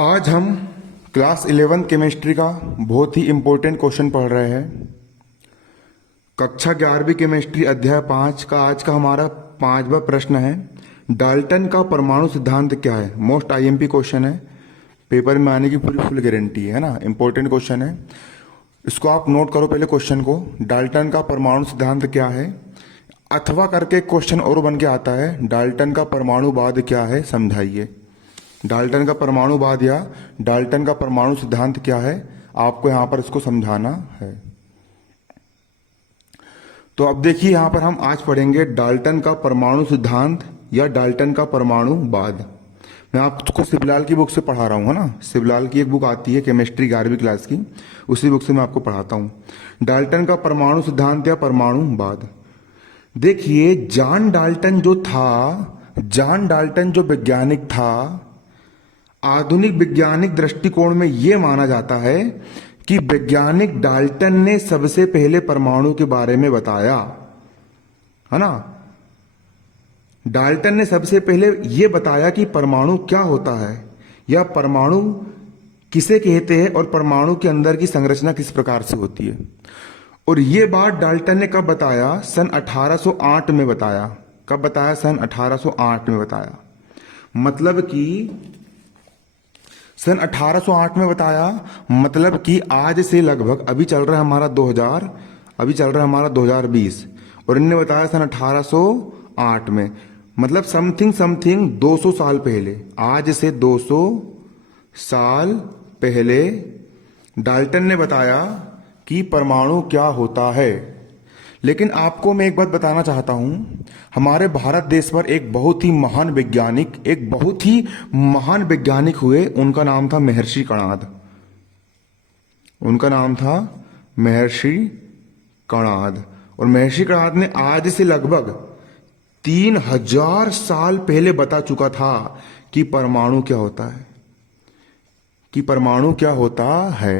आज हम class 11 chemistry का बहुत ही इम्पोर्टेंट क्वेश्चन पढ़ रहे हैं। कक्षा 11वीं केमिस्ट्री अध्याय 5 का आज का हमारा 5वां प्रश्न है। डाल्टन का परमाणु सिद्धांत क्या है? मोस्ट आईएमपी क्वेश्चन है, पेपर में आने की पूरी फुल गारंटी है ना। इम्पोर्टेंट क्वेश्चन है, इसको आप नोट करो पहले क्वेश्चन को। डाल्टन का परमाणु सिद्धांत क्या है, अथवा करके क्वेश्चन और बन के आता है, डाल्टन का परमाणुवाद क्या है, समझाइए। डाल्टन का परमाणुवाद या डाल्टन का परमाणु सिद्धांत क्या है, आपको यहां पर इसको समझाना है। तो अब देखिए यहां पर हम आज पढ़ेंगे डाल्टन का परमाणु सिद्धांत या डाल्टन का परमाणुवाद। मैं आपको शिवलाल की बुक से पढ़ा रहा हूं, है ना। शिवलाल की एक बुक आती है केमिस्ट्री 11वीं क्लास की, उसी बुक से मैं आपको पढ़ाता हूं। डाल्टन का परमाणु सिद्धांत या परमाणुवाद। देखिए जॉन डाल्टन जो था, जॉन डाल्टन जो वैज्ञानिक था, आधुनिक वैज्ञानिक दृष्टिकोण में यह माना जाता है कि वैज्ञानिक डाल्टन ने सबसे पहले परमाणु के बारे में बताया, है ना। डाल्टन ने सबसे पहले यह बताया कि परमाणु क्या होता है या परमाणु किसे कहते हैं और परमाणु के अंदर की संरचना किस प्रकार से होती है। और यह बात डाल्टन ने कब बताया? सन 1808 में बताया। कब बताया? सन 1808 में बताया। मतलब कि सन 1808 में बताया, मतलब कि आज से लगभग, अभी चल रहा है हमारा 2000, अभी चल रहा है हमारा 2020, और इनने बताया सन 1808 में, मतलब समथिंग 200 साल पहले। आज से 200 साल पहले डाल्टन ने बताया कि परमाणु क्या होता है। लेकिन आपको मैं एक बात बताना चाहता हूं, हमारे भारत देश पर एक बहुत ही महान वैज्ञानिक हुए, उनका नाम था महर्षि कणाद। उनका नाम था महर्षि कणाद। और महर्षि कणाद ने आज से लगभग 3000 साल पहले बता चुका था कि परमाणु क्या होता है, कि परमाणु क्या होता है।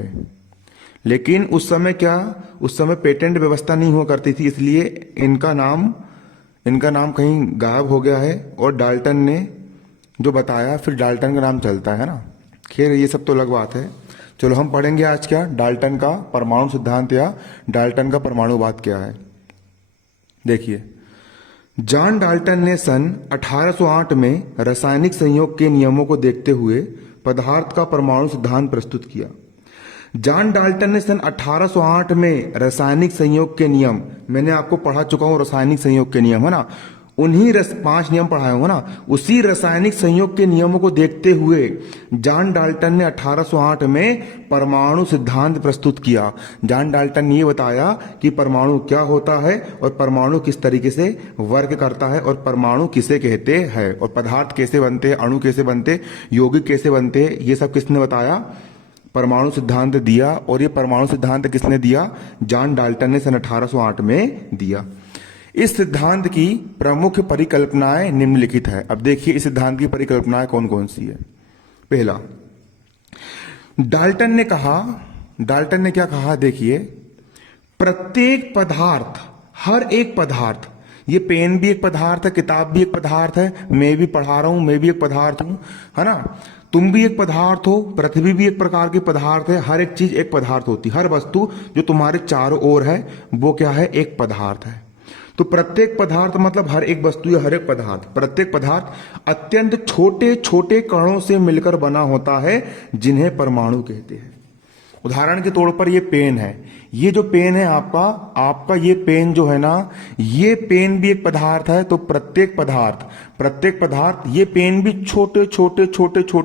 लेकिन उस समय पेटेंट व्यवस्था नहीं हुआ करती थी, इसलिए इनका नाम कहीं गायब हो गया है। और डाल्टन ने जो बताया, फिर डाल्टन का नाम चलता है ना। खैर ये सब तो अलग बात है। चलो हम पढ़ेंगे आज क्या, डाल्टन का परमाणु सिद्धांत या डाल्टन का परमाणुवाद क्या है। देखिए जॉन डाल्टन ने सन 1808 में रासायनिक संयोग के नियमों को देखते हुए पदार्थ का परमाणु सिद्धांत प्रस्तुत किया। जॉन डाल्टन ने सन 1808 में रासायनिक संयोग के नियम, मैंने आपको पढ़ा चुका हूं रासायनिक संयोग के नियम, है ना। उन्हीं 5 नियम पढ़ाए हूं ना, उसी रासायनिक संयोग के नियमों को देखते हुए जॉन डाल्टन ने 1808 में परमाणु सिद्धांत प्रस्तुत किया। जॉन डाल्टन ने यह बताया कि परमाणु क्या होता है और परमाणु किस तरीके से वर्क करता है और परमाणु किसे कहते हैं और पदार्थ कैसे बनते हैं, अणु कैसे बनते, यौगिक कैसे बनते, ये सब किसने बताया? परमाणु सिद्धांत दिया। और ये परमाणु सिद्धांत किसने दिया? जॉन डाल्टन ने सन 1808 में दिया। इस सिद्धांत की प्रमुख परिकल्पनाएं निम्नलिखित है। अब देखिए इस सिद्धांत की परिकल्पनाएं कौन कौन सी है। पहला, डाल्टन ने क्या कहा? देखिए प्रत्येक पदार्थ, हर एक पदार्थ, ये पेन भी एक पदार्थ है, किताब भी एक पदार्थ है, मैं भी पढ़ा रहा हूं, मैं भी एक पदार्थ हूं, है ना। तुम भी एक पदार्थ हो, पृथ्वी भी एक प्रकार की पदार्थ है, हर एक चीज एक पदार्थ होती है। हर वस्तु जो तुम्हारे चारों ओर है वो क्या है? एक पदार्थ है। तो प्रत्येक पदार्थ मतलब हर एक वस्तु या हर एक पदार्थ, प्रत्येक पदार्थ अत्यंत छोटे छोटे कणों से मिलकर बना होता है, जिन्हें परमाणु कहते हैं। उदाहरण के तौर पर ये पेन है, ये जो पेन है आपका ये पेन जो है ना, ये पेन भी एक पदार्थ है। तो प्रत्येक पदार्थ ये पेन भी छोटे छोटे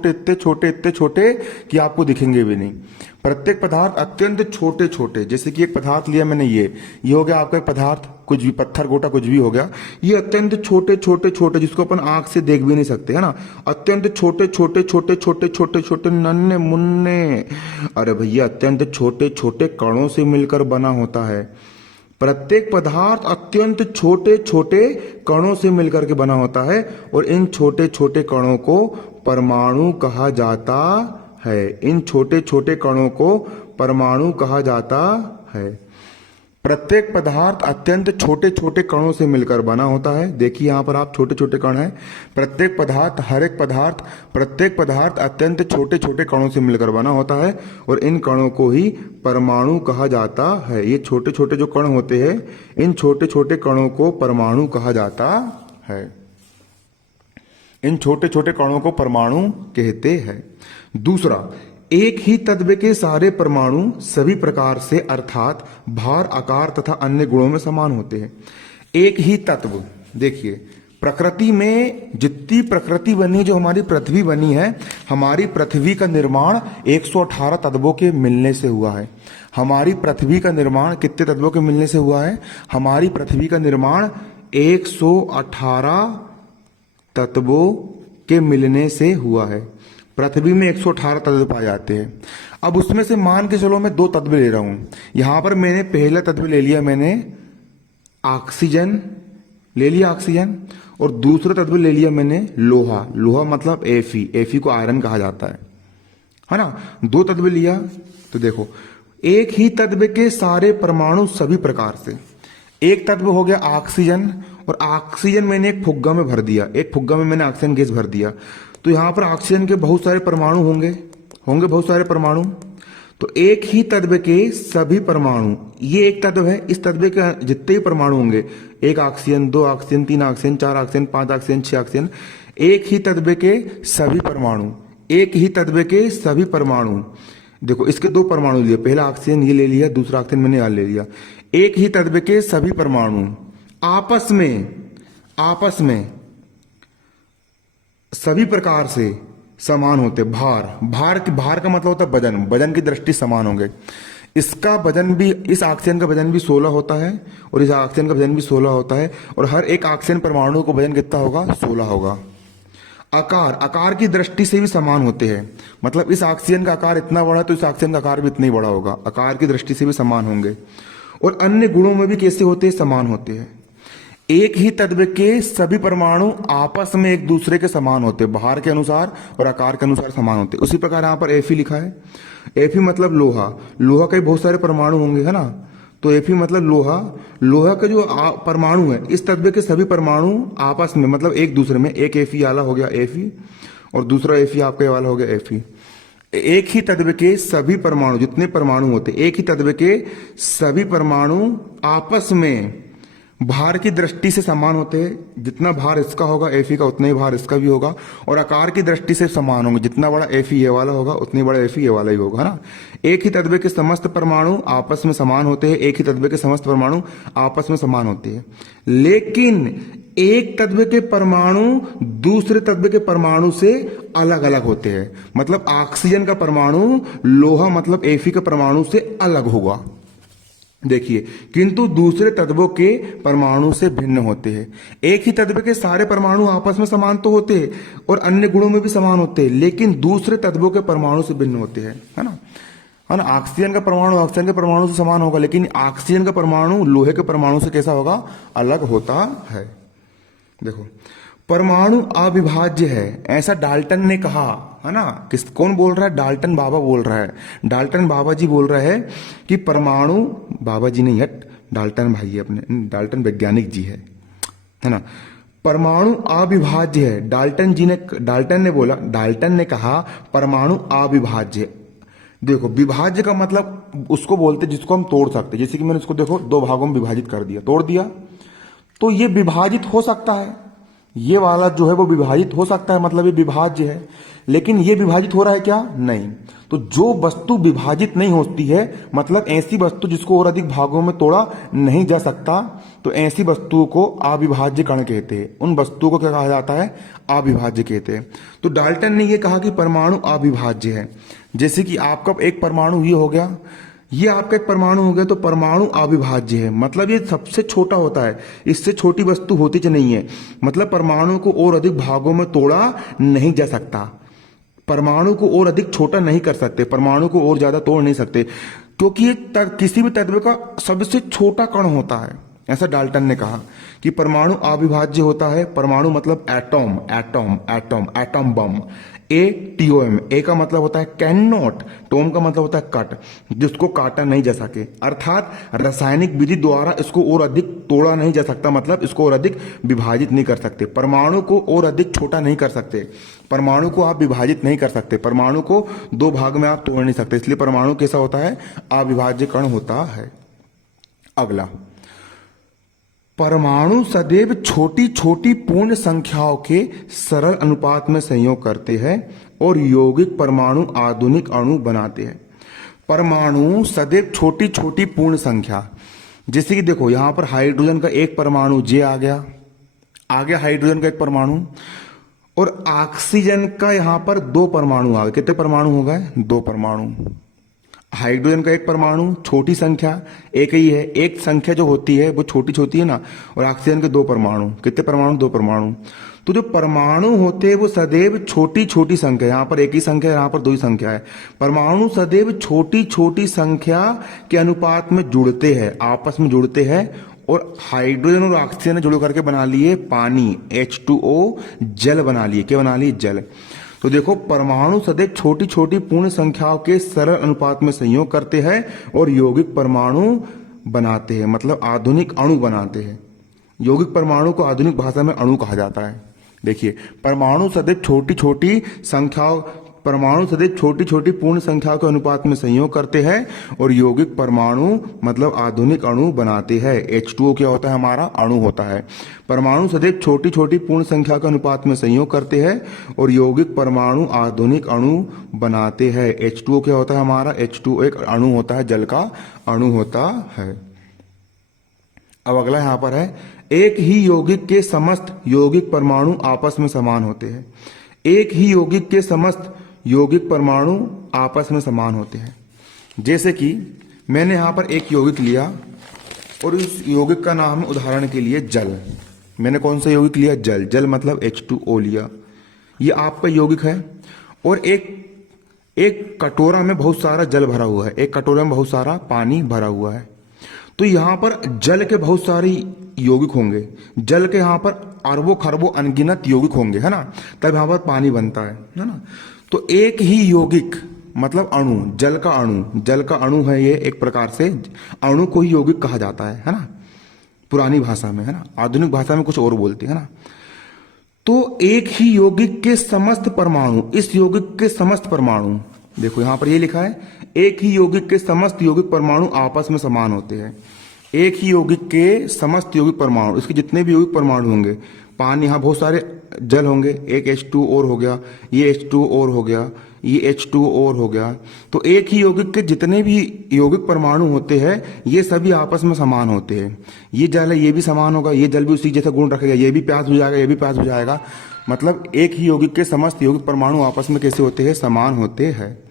इतने छोटे कि आपको दिखेंगे भी नहीं। प्रत्येक पदार्थ अत्यंत छोटे छोटे, जैसे कि एक पदार्थ लिया मैंने, ये हो गया आपका एक पदार्थ, कुछ भी पत्थर गोटा कुछ भी हो गया, ये अत्यंत छोटे जिसको अपन आंख से देख भी नहीं सकते, है ना। अत्यंत छोटे नन्हे मुन्ने, अरे भैया अत्यंत छोटे कणों से मिलकर बना होता है। प्रत्येक पदार्थ अत्यंत छोटे कणों से मिलकर के बना होता है और इन छोटे कणों को परमाणु कहा जाता है। इन छोटे कणों को परमाणु कहा जाता है। प्रत्येक पदार्थ अत्यंत छोटे छोटे कणों से मिलकर बना होता है। देखिए यहां पर आप छोटे छोटे कण हैं। प्रत्येक पदार्थ, हर एक पदार्थ, प्रत्येक पदार्थ अत्यंत छोटे छोटे कणों से मिलकर बना होता है और इन कणों को ही परमाणु कहा जाता है। ये छोटे छोटे जो कण होते हैं, इन छोटे छोटे कणों को परमाणु कहा जाता है। इन छोटे छोटे कणों को परमाणु कहते हैं। दूसरा, एक ही तत्व के सारे परमाणु सभी प्रकार से अर्थात भार, आकार तथा अन्य गुणों में समान होते हैं। एक ही तत्व, देखिए प्रकृति में जितनी प्रकृति बनी, जो हमारी पृथ्वी बनी है, हमारी पृथ्वी का निर्माण 118 तत्वों के मिलने से हुआ है। हमारी पृथ्वी का निर्माण कितने तत्वों के मिलने से हुआ है? हमारी पृथ्वी का निर्माण 118 तत्वों के मिलने से हुआ है। पृथ्वी में 118 तत्व पाए जाते हैं। अब उसमें से मान के चलो मैं 2 तत्व ले रहा हूं। यहां पर मैंने पहला तत्व ले लिया, मैंने ऑक्सीजन ले लिया, ऑक्सीजन, और दूसरा तत्व ले लिया मैंने लोहा। लोहा मतलब एफी, एफी को आयरन कहा जाता है ना। 2 तत्व लिया तो देखो, एक ही तत्व के सारे परमाणु सभी प्रकार से। एक तत्व हो गया ऑक्सीजन, और ऑक्सीजन मैंने एक फुग्गा में भर दिया, एक फुग्गा में मैंने ऑक्सीजन गैस भर दिया, तो यहां पर ऑक्सीजन के बहुत सारे परमाणु होंगे बहुत सारे परमाणु। तो एक ही तत्व के सभी परमाणु, ये एक तत्व है, इस तत्व के जितने भी परमाणु होंगे, 1 oxygen, 2 oxygen, 3 oxygen, 4 oxygen, 5 oxygen, 6 oxygen, एक ही तत्व के सभी परमाणु, एक ही तत्व के सभी परमाणु। देखो इसके 2 परमाणु लिए, पहला ऑक्सीजन ये ले लिया, दूसरा ऑक्सीजन मैंने यहाँ ले लिया। एक ही तत्व के सभी परमाणु आपस में सभी प्रकार से समान होते। भार का मतलब होता है वजन, वजन की दृष्टि समान होंगे। इसका वजन भी, इस ऑक्सीजन का वजन भी 16 होता है और इस ऑक्सीजन का वजन भी 16 होता है, और हर एक ऑक्सीजन परमाणु को वजन कितना होगा? 16 होगा। आकार की दृष्टि से भी समान होते हैं। मतलब इस ऑक्सीजन का आकार इतना बड़ा है तो इस ऑक्सीजन का आकार भी इतना ही बड़ा होगा। आकार की दृष्टि से भी समान होंगे, और अन्य गुणों में भी कैसे होते हैं? समान होते हैं। एक ही तत्व के सभी परमाणु आपस में एक दूसरे के समान होते हैं, भार के अनुसार और आकार के अनुसार समान होते हैं। उसी प्रकार यहाँ पर एफी लिखा है। एफी मतलब लोहा, लोहा के बहुत सारे परमाणु होंगे, है ना। तो एफी मतलब लोहा, लोहा का जो परमाणु है, इस तत्व के सभी परमाणु आपस में, मतलब एक दूसरे में, एक एफी वाला हो गया एफी और दूसरा एफी आपके वाला हो गया एफी। एक ही तत्व के सभी परमाणु, जितने परमाणु होते, एक ही तत्व के सभी परमाणु आपस में भार की दृष्टि से समान होते हैं। जितना भार इसका होगा एफी का, उतना ही भार इसका भी होगा, और आकार की दृष्टि से समान होंगे। जितना बड़ा एफी ये वाला होगा, उतनी बड़ा एफी ये वाला ही होगा, है ना। एक ही तत्व के समस्त परमाणु आपस में समान होते हैं, एक ही तत्व के समस्त परमाणु आपस में समान होते हैं। लेकिन एक तत्व के परमाणु दूसरे तत्व के परमाणु से अलग अलग होते हैं। मतलब ऑक्सीजन का परमाणु लोहा मतलब एफी के परमाणु से अलग होगा, देखिए, किंतु दूसरे तत्वों के परमाणु से भिन्न होते हैं। एक ही तत्व के सारे परमाणु आपस में समान तो होते हैं और अन्य गुणों में भी समान होते हैं, लेकिन दूसरे तत्वों के परमाणु से भिन्न होते हैं, है ना। ऑक्सीजन का परमाणु ऑक्सीजन के परमाणु से समान होगा, लेकिन ऑक्सीजन का परमाणु लोहे के परमाणु से कैसा होगा? अलग होता है। देखो, परमाणु अविभाज्य है, ऐसा डाल्टन ने कहा, है ना। कौन बोल रहा है? डाल्टन बाबा बोल रहा है। डाल्टन बाबा जी बोल रहे हैं कि परमाणु, बाबा जी नहीं, हट, डाल्टन भाई है अपने, डाल्टन वैज्ञानिक जी है ना। परमाणु अविभाज्य है। डाल्टन ने बोला, डाल्टन ने कहा परमाणु अविभाज्य। देखो, विभाज्य का मतलब उसको बोलते जिसको हम तोड़ सकते, जैसे कि मैंने इसको देखो 2 भागों में विभाजित कर दिया, तोड़ दिया, तो ये विभाजित हो सकता है। ये वाला जो है वो विभाजित हो सकता है, मतलब ये विभाज्य है। लेकिन ये विभाजित हो रहा है क्या? नहीं। तो जो वस्तु विभाजित नहीं होती है, मतलब ऐसी वस्तु जिसको और अधिक भागों में तोड़ा नहीं जा सकता, तो ऐसी वस्तुओं को अविभाज्य कण कहते हैं। उन वस्तुओं को क्या कहा जाता है? अविभाज्य कहते हैं। तो डाल्टन ने ये कहा कि परमाणु अविभाज्य है। जैसे कि आपका एक परमाणु ये हो गया, ये आपका एक परमाणु हो गया, तो परमाणु अविभाज्य है, मतलब ये सबसे छोटा होता है, इससे छोटी वस्तु होती च नहीं है। मतलब परमाणु को और अधिक भागों में तोड़ा नहीं जा सकता, परमाणु को और अधिक छोटा नहीं कर सकते, परमाणु को और ज्यादा तोड़ नहीं सकते, क्योंकि ये किसी भी तत्व का सबसे छोटा कण होता है। ऐसा डाल्टन ने कहा कि परमाणु अविभाज्य होता है। परमाणु मतलब एटॉम, एटॉम, एटॉम, एटॉम बम। ATOM, ए का मतलब होता है कैन नॉट, टोम का मतलब होता है कट, जिसको काटा नहीं जा सके, अर्थात रासायनिक विधि द्वारा इसको और अधिक तोड़ा नहीं जा सकता, मतलब इसको और अधिक विभाजित नहीं कर सकते। परमाणु को और अधिक छोटा नहीं कर सकते, परमाणु को आप विभाजित नहीं कर सकते, परमाणु को दो भाग में आप तोड़ नहीं सकते, इसलिए परमाणु कैसा होता है? अविभाज्य कण होता है। अगला, परमाणु सदैव छोटी छोटी पूर्ण संख्याओं के सरल अनुपात में संयोग करते हैं और यौगिक परमाणु आधुनिक अणु बनाते हैं। परमाणु सदैव छोटी छोटी पूर्ण संख्या, जैसे कि देखो यहां पर हाइड्रोजन का एक परमाणु J आ गया हाइड्रोजन का एक परमाणु, और ऑक्सीजन का यहां पर दो परमाणु आ गए। कितने परमाणु हो गए? दो परमाणु। हाइड्रोजन का एक परमाणु, छोटी संख्या एक ही है, एक संख्या जो होती है वो छोटी छोटी है ना, और ऑक्सीजन के दो परमाणु। कितने परमाणु? दो परमाणु। तो जो परमाणु होते हैं वो सदैव छोटी छोटी संख्या, यहां पर एक ही संख्या है, यहां पर दो ही संख्या है। परमाणु सदैव छोटी छोटी संख्या के अनुपात में जुड़ते हैं, आपस में जुड़ते हैं, और हाइड्रोजन और ऑक्सीजन जुड़ करके बना लिए पानी, H2O, जल बना लिए। क्या बना लिए? जल। तो देखो, परमाणु सदैव छोटी छोटी पूर्ण संख्याओं के सरल अनुपात में संयोग करते हैं और यौगिक परमाणु बनाते हैं, मतलब आधुनिक अणु बनाते हैं। यौगिक परमाणु को आधुनिक भाषा में अणु कहा जाता है। देखिए, परमाणु सदैव छोटी छोटी पूर्ण संख्याओं के अनुपात में संयोग करते हैं और यौगिक परमाणु मतलब आधुनिक अणु बनाते हैं। H2O क्या होता है? हमारा अणु होता है। परमाणु सदैव छोटी छोटी पूर्ण संख्या के अनुपात में संयोग करते हैं और यौगिक परमाणु आधुनिक अणु बनाते हैं। H2O क्या होता है? हमारा H2O एक अणु होता है, जल का अणु होता है। अब अगला यहां पर है, एक ही यौगिक के समस्त यौगिक परमाणु आपस में समान होते हैं। एक ही यौगिक के समस्त यौगिक परमाणु आपस में समान होते हैं। जैसे कि मैंने यहां पर एक यौगिक लिया और इस यौगिक का नाम है उदाहरण के लिए जल। मैंने कौन सा यौगिक लिया? जल। जल मतलब H2O लिया। ये आपका यौगिक है और एक कटोरा में बहुत सारा जल भरा हुआ है, एक कटोरे में बहुत सारा पानी भरा हुआ है। तो यहां पर जल के बहुत सारे यौगिक होंगे, जल के यहां पर अरबों खरबों अनगिनत यौगिक होंगे, है ना, तब यहां पर पानी बनता है ना। तो एक ही यौगिक मतलब अणु, जल का अणु है ये, एक प्रकार से अणु को ही यौगिक कहा जाता है ना, पुरानी भाषा में, है ना। आधुनिक भाषा में कुछ और बोलते हैं ना। तो एक ही यौगिक के समस्त परमाणु, इस यौगिक के समस्त परमाणु, देखो यहां पर ये लिखा है, एक ही यौगिक के समस्त यौगिक परमाणु आपस में समान होते हैं। एक ही यौगिक के समस्त यौगिक परमाणु, इसके जितने भी यौगिक परमाणु होंगे, पानी, यहां बहुत सारे जल होंगे, एक H2O और हो गया, ये H2O और हो गया, ये H2O और हो गया। तो एक ही यौगिक के जितने भी यौगिक परमाणु होते हैं ये सभी आपस में समान होते हैं। ये जल है, ये भी समान होगा, ये जल भी उसी जैसा गुण रखेगा, ये भी प्यास बुझाएगा, ये भी प्यास बुझाएगा। मतलब एक ही यौगिक के समस्त यौगिक परमाणु आपस में कैसे होते हैं? समान होते हैं।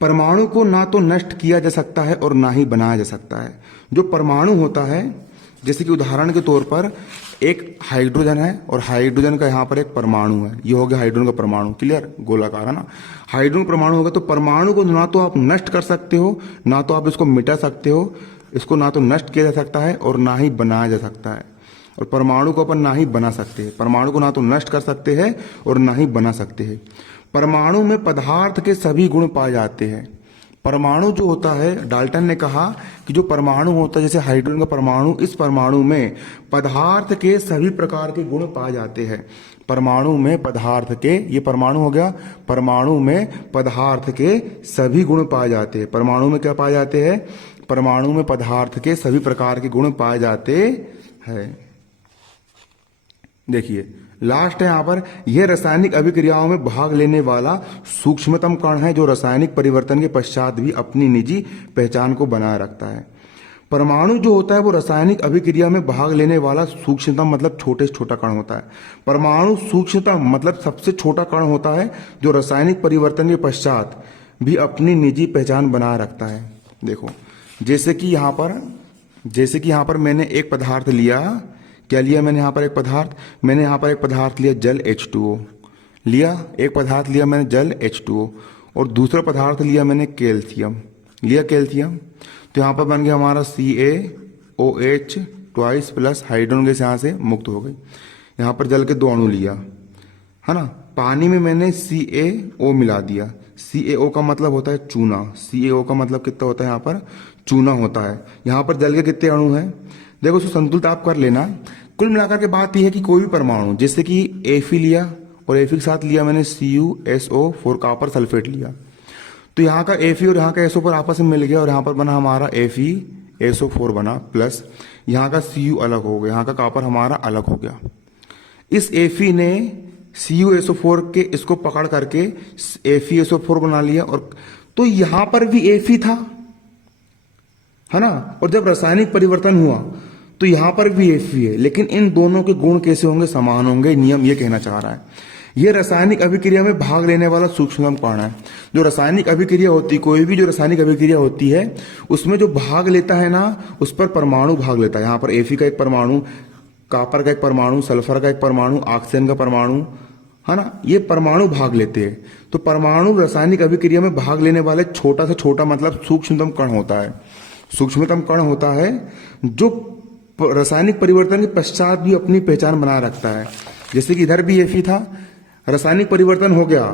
परमाणु को ना तो नष्ट किया जा सकता है और ना ही बनाया जा सकता है। जो परमाणु होता है, जैसे कि उदाहरण के तौर पर एक हाइड्रोजन है और हाइड्रोजन का यहाँ पर एक परमाणु है, ये हो गया हाइड्रोजन का परमाणु, क्लियर, गोलाकार, है ना। हाइड्रोजन परमाणु होगा तो परमाणु को ना तो आप नष्ट कर सकते हो, ना तो आप इसको मिटा सकते हो। इसको ना तो नष्ट किया जा सकता है और ना ही बनाया जा सकता है। और परमाणु को अपन ना ही बना सकते हैं, परमाणु को ना तो नष्ट कर सकते हैं और ना ही बना सकते हैं। परमाणु में पदार्थ के सभी गुण पाए जाते हैं। परमाणु जो होता है, डाल्टन ने कहा कि जो परमाणु होता है, जैसे हाइड्रोजन का परमाणु, इस परमाणु में पदार्थ के सभी प्रकार के गुण पाए जाते हैं। परमाणु में पदार्थ के, ये परमाणु हो गया, परमाणु में पदार्थ के सभी गुण पाए जाते हैं। परमाणु में क्या पाए जाते हैं? परमाणु में पदार्थ के सभी प्रकार के गुण पाए जाते हैं। देखिए लास्ट है यहां पर, यह रासायनिक अभिक्रियाओं में भाग लेने वाला सूक्ष्मतम कण है जो रासायनिक परिवर्तन के पश्चात भी अपनी निजी पहचान को बनाए रखता है। परमाणु जो होता है वो रासायनिक अभिक्रिया में भाग लेने वाला सूक्ष्मतम मतलब छोटे से छोटा कण होता है। परमाणु सूक्ष्मतम मतलब सबसे छोटा कण होता है जो रासायनिक परिवर्तन के पश्चात भी अपनी निजी पहचान बनाए रखता है। देखो जैसे कि यहाँ पर मैंने एक पदार्थ लिया, क्या लिया मैंने यहाँ पर? एक पदार्थ, मैंने यहाँ पर एक पदार्थ लिया जल H2O लिया, एक पदार्थ लिया मैंने जल H2O, और दूसरा पदार्थ लिया मैंने कैल्शियम लिया, कैल्शियम। तो यहाँ पर बन गया हमारा OH twice plus hydrogen gas यहाँ से मुक्त हो गई। यहाँ पर जल के 2 अणु लिया, है ना। पानी में मैंने CaO मिला दिया। CaO का मतलब होता है चूना। CaO का मतलब कितना होता है यहाँ पर? चूना होता है। यहाँ पर जल के कितने अणु हैं? देखो उसको संतुलित आप कर लेना। कुल मिलाकर के बात यह है कि कोई भी परमाणु, जैसे कि Fe लिया और Fe के साथ लिया मैंने CuSO4 कॉपर सल्फेट लिया, तो यहाँ का Fe और यहाँ का SO4 आपस में मिल गया और यहाँ पर बना हमारा FeSO4 बना, प्लस यहाँ का Cu अलग हो गया, यहाँ का कॉपर हमारा अलग हो गया। इस Fe ने CuSO4 के इसको पकड़ करके FeSO4 बना लिया, और तो यहां पर भी Fe था, है ना। और जब रासायनिक परिवर्तन हुआ तो यहां पर भी Fe है, लेकिन इन दोनों के गुण कैसे होंगे? समान होंगे। नियम ये कहना चाह रहा है। यह रासायनिक अभिक्रिया में भाग लेने वाला सूक्ष्मतम कण है। जो रासायनिक अभिक्रिया होती, कोई भी जो रासायनिक अभिक्रिया होती है उसमें जो भाग लेता है ना, उस पर परमाणु भाग लेता है। यहाँ पर Fe का एक परमाणु, कॉपर का एक परमाणु, सल्फर का एक परमाणु, ऑक्सीजन का परमाणु, है ना, ये परमाणु भाग लेते हैं। तो परमाणु रासायनिक अभिक्रिया में भाग लेने वाले छोटा से छोटा मतलब सूक्ष्मतम कण होता है। सूक्ष्मतम कण होता है जो रासायनिक परिवर्तन के पश्चात भी अपनी पहचान बनाए रखता है। जैसे कि इधर भी Fe था, रासायनिक परिवर्तन हो गया,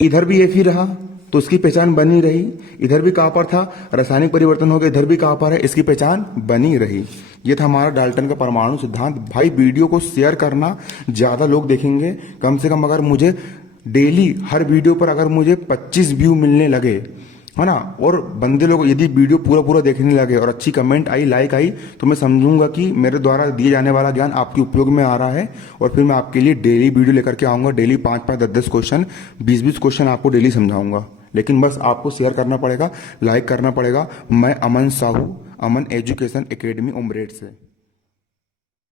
इधर भी Fe रहा तो इसकी पहचान बनी रही। इधर भी कॉपर था, रासायनिक परिवर्तन हो गया, इधर भी कॉपर है, इसकी पहचान बनी रही। ये था हमारा डाल्टन का परमाणु सिद्धांत। भाई वीडियो को शेयर करना, ज्यादा लोग देखेंगे। कम से कम अगर मुझे डेली हर वीडियो पर अगर मुझे 25 व्यू मिलने लगे, है ना, और बंदे लोग यदि वीडियो पूरा देखने लगे और अच्छी कमेंट आई, लाइक आई, तो मैं समझूंगा कि मेरे द्वारा दिए जाने वाला ज्ञान आपके उपयोग में आ रहा है। और फिर मैं आपके लिए डेली वीडियो लेकर के आऊंगा। डेली 5-5, 10-10 क्वेश्चन, 20-20 क्वेश्चन आपको डेली समझाऊंगा। लेकिन बस आपको शेयर करना पड़ेगा, लाइक करना पड़ेगा। मैं अमन साहू, अमन एजुकेशन एकेडमी उमरेड से।